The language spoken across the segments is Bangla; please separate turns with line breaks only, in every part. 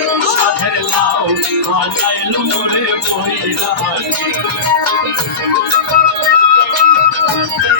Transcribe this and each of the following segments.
Thank you.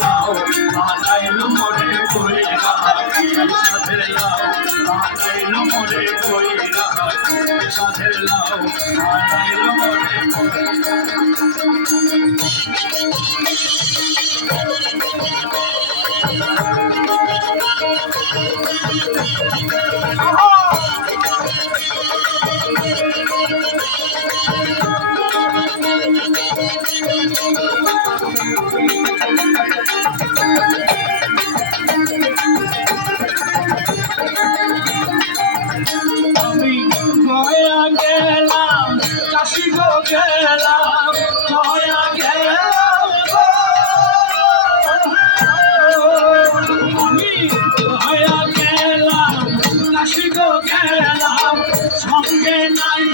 লাও কাটাইল মরে কইরা সাথে লাও কাটাইল মরে কইরা সাথে লাও কাটাইল মরে Oh! গেলাম মায়া গেলাম আমি মায়া গেলাম কাশিগ গেলাম। সঙ্গে নাই